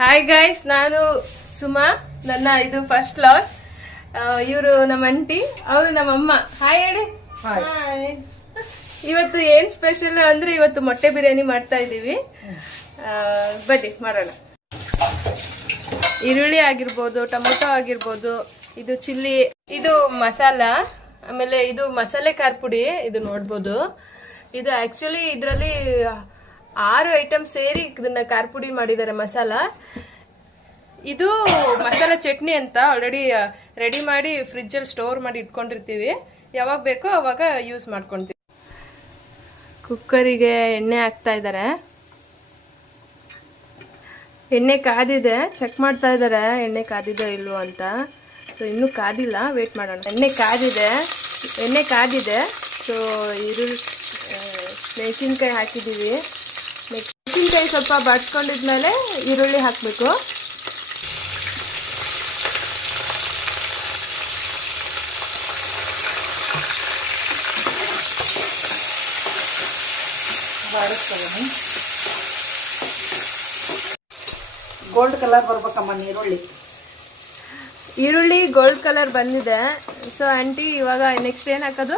Hi guys ನಾನು ಸುಮಾ ನನ್ನ ಇದು ಫಸ್ಟ್ ಲಾಗ್ ಇವರು ನಮ್ಮ ಅಂಟಿ ಅವರು ನಮ್ಮ ಅಮ್ಮ. ಹಾಯ್ ಹೇಳಿ. ಇವತ್ತು ಏನ್ ಸ್ಪೆಷಲ್ ಅಂದ್ರೆ ಇವತ್ತು ಮೊಟ್ಟೆ ಬಿರಿಯಾನಿ ಮಾಡ್ತಾ ಇದ್ದೀವಿ. ಬನ್ನಿ ಮಾಡೋಣ. ಈರುಳ್ಳಿ ಆಗಿರ್ಬೋದು ಟೊಮೊಟೊ ಆಗಿರ್ಬೋದು ಇದು ಚಿಲ್ಲಿ ಇದು ಮಸಾಲ ಆಮೇಲೆ ಇದು ಮಸಾಲೆ ಖಾರ ಪುಡಿ ಇದು ನೋಡ್ಬೋದು. ಇದು ಆಕ್ಚುಲಿ ಇದರಲ್ಲಿ ಆರು ಐಟಮ್ ಸೇರಿ ಇದನ್ನ ಕಾರ್ಪುಡಿ ಪುಡಿ ಮಾಡಿದ್ದಾರೆ ಮಸಾಲ. ಇದು ಮಸಾಲ ಚಟ್ನಿ ಅಂತ ಆಲ್ರೆಡಿ ರೆಡಿ ಮಾಡಿ ಫ್ರಿಜ್ಜಲ್ಲಿ ಸ್ಟೋರ್ ಮಾಡಿ ಇಟ್ಕೊಂಡಿರ್ತೀವಿ. ಯಾವಾಗ ಬೇಕೋ ಅವಾಗ ಯೂಸ್ ಮಾಡ್ಕೊತೀವಿ. ಕುಕ್ಕರಿಗೆ ಎಣ್ಣೆ ಹಾಕ್ತಾ ಇದ್ದಾರೆ. ಎಣ್ಣೆ ಕಾದಿದೆ. ಚೆಕ್ ಮಾಡ್ತಾ ಇದ್ದಾರೆ, ಎಣ್ಣೆ ಕಾದಿದೆ ಇಲ್ವೋ ಅಂತ. ಸೊ ಇನ್ನೂ ಕಾದಿಲ್ಲ. ವೇಟ್ ಮಾಡೋಣ. ಎಣ್ಣೆ ಕಾದಿದೆ. ಎಣ್ಣೆ ಕಾದಿದೆ. ಸೊ ಈರುಳ್ಳಿ ಮೆಣಸಿನ್ಕಾಯಿ ಹಾಕಿದ್ದೀವಿ. ಮೆಣಸಿನ್ಕಾಯಿ ಸ್ವಲ್ಪ ಬಾಡ್ಸ್ಕೊಂಡಿದ್ಮೇಲೆ ಈರುಳ್ಳಿ ಹಾಕಬೇಕು. ಗೋಲ್ಡ್ ಕಲರ್ ಬರ್ಬೇಕಮ್ಮ ನೀರುಳ್ಳಿ ಈರುಳ್ಳಿ. ಗೋಲ್ಡ್ ಕಲರ್ ಬಂದಿದೆ. ಸೊ ಆಂಟಿ ಇವಾಗ ನೆಕ್ಸ್ಟ್ ಏನು ಹಾಕೋದು?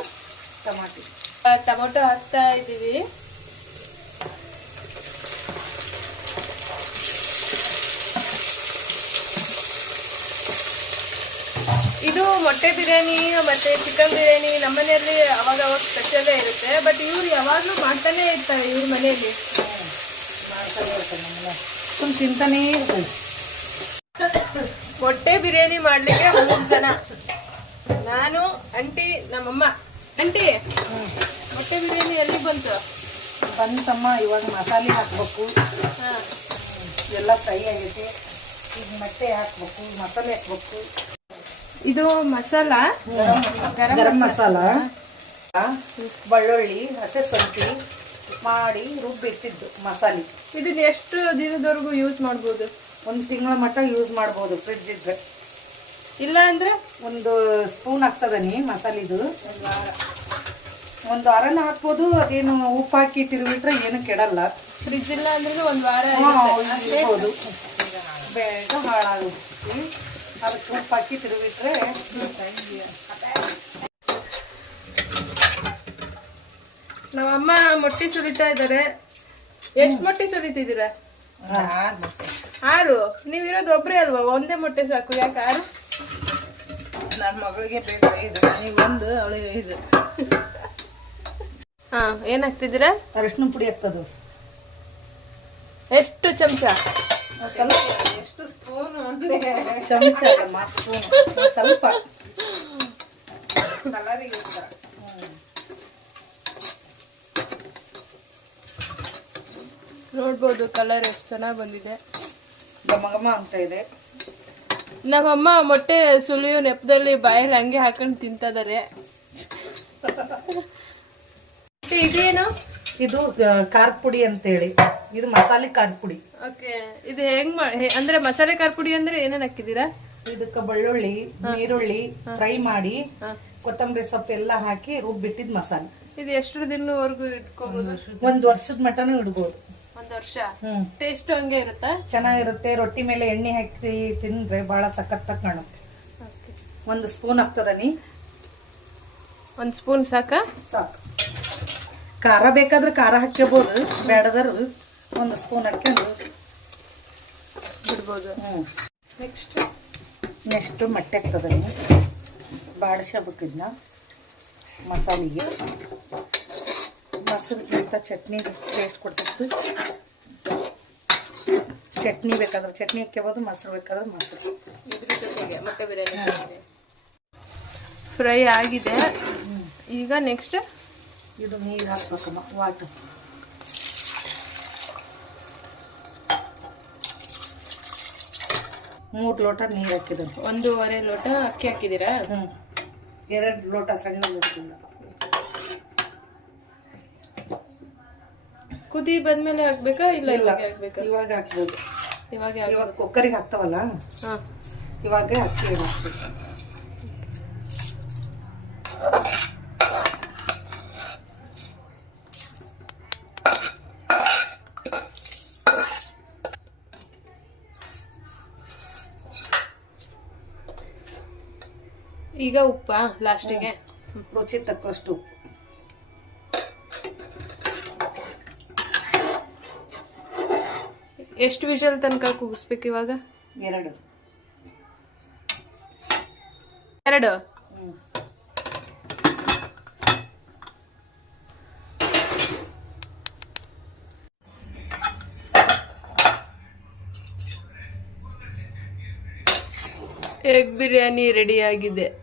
ಟಮಾಟಿ. ಟೊಮೊಟೊ ಹಾಕ್ತಾ ಇದ್ದೀವಿ. ಇದು ಮೊಟ್ಟೆ ಬಿರಿಯಾನಿ ಮತ್ತೆ ಚಿಕನ್ ಬಿರಿಯಾನಿ ನಮ್ಮ ಮನೆಯಲ್ಲಿ ಅವಾಗ ಅವಾಗ ಸ್ಪೆಷಲೇ ಇರುತ್ತೆ. ಬಟ್ ಇವ್ರು ಯಾವಾಗಲೂ ಮಾಡ್ತಾನೆ ಇರ್ತಾರೆ ಇವ್ರ ಮನೆಯಲ್ಲಿ. ಮಾಡ್ತಾನೆ ಇರ್ತಾನೆ ನಮ್ಮನೆ ಸುಮ್ ತಿಂತಾನೇ ಇರ್ತಾನೆ ಮೊಟ್ಟೆ ಬಿರಿಯಾನಿ ಮಾಡ್ಲಿಕ್ಕೆ ಮೂರು ಜನ. ನಾನು ಅಂಟಿ ನಮ್ಮಮ್ಮ. ಅಂಟಿ ಮೊಟ್ಟೆ ಬಿರಿಯಾನಿ ಎಲ್ಲಿಗೆ ಬಂತು? ಬಂತಮ್ಮ ಇವಾಗ ಮಸಾಲೆ ಹಾಕ್ಬೇಕು. ಎಲ್ಲ ಫ್ರೈ ಆಗೈತೆ. ಈಗ ಮೊಟ್ಟೆ ಹಾಕ್ಬೇಕು ಮಸಾಲೆ ಹಾಕ್ಬೇಕು. ಇದು ಮಸಾಲ? ಗರಂ ಮಸಾಲ. ಬೆಳ್ಳುಳ್ಳಿ ಹಸೆ ಸೊಂಟಿ ಮಾಡಿ ರುಬ್ಬಿಟ್ಟಿದ್ದು ಮಸಾಲೆ. ಇದನ್ನ ಎಷ್ಟು ದಿನದವರೆಗೂ ಯೂಸ್ ಮಾಡ್ಬೋದು? ಒಂದು ತಿಂಗಳ ಮಟ್ಟ ಯೂಸ್ ಮಾಡ್ಬೋದು ಫ್ರಿಡ್ಜ್ ಇದ್ರೆ ಇಲ್ಲ ಅಂದ್ರೆ ಒಂದು ಸ್ಪೂನ್ ಹಾಕ್ತದನಿ ಮಸಾಲಿದು. ಒಂದು ವಾರನ ಹಾಕ್ಬೋದು ಅದೇನು ಉಪ್ಪು ಹಾಕಿ ತಿರುಗಿಟ್ರೆ ಏನು ಕೆಡಲ್ಲ. ಫ್ರಿಜ್ ಇಲ್ಲ ಅಂದ್ರೆ ಒಂದು ವಾರ. ಇರ್ಬೋದು. ಬೇಗ ಹಾಳಾಗುತ್ತೆ. ಅದಕ್ಕೆ ಉಪ್ಪು ಹಾಕಿ ತಿರುಗಿಟ್ರೆ ನಮ್ಮಮ್ಮ ಮೊಟ್ಟೆ ಸುರಿತಾ ಇದ್ದಾರೆ. ಎಷ್ಟು ಮೊಟ್ಟೆ ಸುರಿತಿದ್ದೀರಾ? ಆರು? ನೀವಿರೋದು ಒಬ್ರೇ ಅಲ್ವಾ? ಒಂದೇ ಮೊಟ್ಟೆ ಸಾಕು ಯಾಕೆ ಆರು? ನನ್ನ ಮಗಳಿಗೆ ಬೇಕು ಐದು. ನನಗೆ ಒಂದು ಅವಳಿಗೆ ಐದು. ಹಾ ಏನ್ ಹಾಕ್ತಿದ್ದೀರಾ ಅರಿಶಿನ ಪುಡಿ ಹಾಕ್ತದು ಎಷ್ಟು ಚಮಚ? ಸ್ವಲ್ಪ ಎಷ್ಟು ಸ್ಪೂನ್ ಒಂದೇ ಚಮಚ ಸ್ಪೂನ್. ಸ್ವಲ್ಪ. ಕಲರಿಗೆ ನೋಡ್ಬೋದು ಕಲರ್ ಎಷ್ಟು ಚೆನ್ನಾಗಿ ಬಂದಿದೆ. ಘಮ ಘಮ ಅಂತ ಇದೆ. ನಮ್ಮಮ್ಮ ಮೊಟ್ಟೆ ಸುಳಿಯು ನೆಪದಲ್ಲಿ ಬಾಯಲ್ಲಿ ಹಂಗೆ ಹಾಕೊಂಡು ತಿಂತದಾರೆ. ಇದೇನು? ಇದು ಖಾರ ಖಾರದ ಪುಡಿ ಅಂತೇಳಿ. ಇದು ಮಸಾಲೆ ಖಾರ ಪುಡಿ ಓಕೆ ಇದು ಹೆಂಗ್ ಅಂದ್ರೆ ಮಸಾಲೆ ಖಾರ ಪುಡಿ ಅಂದ್ರೆ ಏನೇನ್ ಹಾಕಿದೀರಾ ಇದಕ್ಕೆ ಬೆಳ್ಳುಳ್ಳಿ ನೀರುಳ್ಳಿ ಫ್ರೈ ಮಾಡಿ ಕೊತ್ತಂಬರಿ ಸೊಪ್ಪು ಎಲ್ಲ ಹಾಕಿ ರುಬ್ಬಿಟ್ಟಿದ್ ಮಸಾಲೆ. ಇದು ಎಷ್ಟು ದಿನವರೆಗೂ ಇಟ್ಕೋಬಹುದು ಒಂದ್ ವರ್ಷದ ಮಟನೂ ಇಡ್ಬೋದು. ಒಂದ್ ವರ್ಷ. ಹ್ಮ್. ಟೇಸ್ಟ್ ಹಂಗೆ ಇರುತ್ತೆ? ಚೆನ್ನಾಗಿರುತ್ತೆ. ರೊಟ್ಟಿ ಮೇಲೆ ಎಣ್ಣೆ ಹಾಕಿ ತಿಂದ್ರೆ ಬಹಳ ಸಖತ್ತಾಗಿ ಕಾಣುತ್ತೆ. ಒಂದು ಸ್ಪೂನ್ ಹಾಕ್ತದನಿ ಒಂದ್ ಸ್ಪೂನ್ ಸಾಕ? ಸಾಕು. ಖಾರ ಬೇಕಾದ್ರೆ ಖಾರ ಹಾಕ್ಕೋಬಹುದು ಬೇಡದರು ಒಂದು ಸ್ಪೂನ್ ಹಾಕ್ಕೊಂಡು ಬಿಡ್ಬೋದು. ಹ್ಮ್. ನೆಕ್ಸ್ಟ್ ನೆಕ್ಸ್ಟ್ ಮೊಟ್ಟೆ ಹಾಕ್ತದನಿ ಬಾಡಿಸಬೇಕಿದ್ನ ಮಸಾಲೆಗೆ. ಮೊಸರಿಗಿಂತ ಚಟ್ನಿ ಟೇಸ್ಟ್ ಕೊಡ್ತಿತ್ತು ಚಟ್ನಿ ಬೇಕಾದ್ರೆ ಚಟ್ನಿ ಹಾಕ್ಯಬೋದು ಮೊಸರು ಬೇಕಾದ್ರೆ ಮೊಸರು. ಇದ್ರ ಜೊತೆಗೆ ಮೊಟ್ಟೆ ಬಿರಿಯಾನಿ ಫ್ರೈ ಆಗಿದೆ. ಈಗ ನೆಕ್ಸ್ಟ್ ಇದು ನೀರು ಹಾಕ್ಬೇಕಮ್ಮ ವಾಟರ್ ಮೂರು ಲೋಟ ನೀರು ಹಾಕಿದ್ದೀನಿ. ಒಂದೂವರೆ ಲೋಟ ಅಕ್ಕಿ ಹಾಕಿದ್ದೀರಾ? ಹ್ಞೂ ಎರಡು ಲೋಟ ಸಣ್ಣ ಲೋಟದಿಂದ ಕುದಿ ಬಂದ್ಮೇಲೆ ಹಾಕ್ಬೇಕಾ ಇಲ್ಲ ಇಲ್ಲ ಹಾಕ್ಬೇಕಾ ಇವಾಗ ಹಾಕ್ಬೋದು ಇವಾಗ ಇವಾಗ ಕುಕ್ಕರಿಗೆ ಹಾಕ್ತಾವಲ್ಲ ಹಾಂ ಇವಾಗ ಅಕ್ಕಿ ಹಾಕ್ಬೇಕು ಈಗ ಉಪ್ಪಾ ಲಾಸ್ಟಿಗೆ ರುಚಿ ತಕ್ಕಷ್ಟು ಉಪ್ಪು ಎಷ್ಟು ವಿಷಲ್ ತನಕ ಕೂಗಿಸ್ಬೇಕು ಇವಾಗ? ಎರಡು. ಎರಡು. ಎಗ್ ಬಿರಿಯಾನಿ ರೆಡಿಯಾಗಿದೆ ಆಗಿದೆ.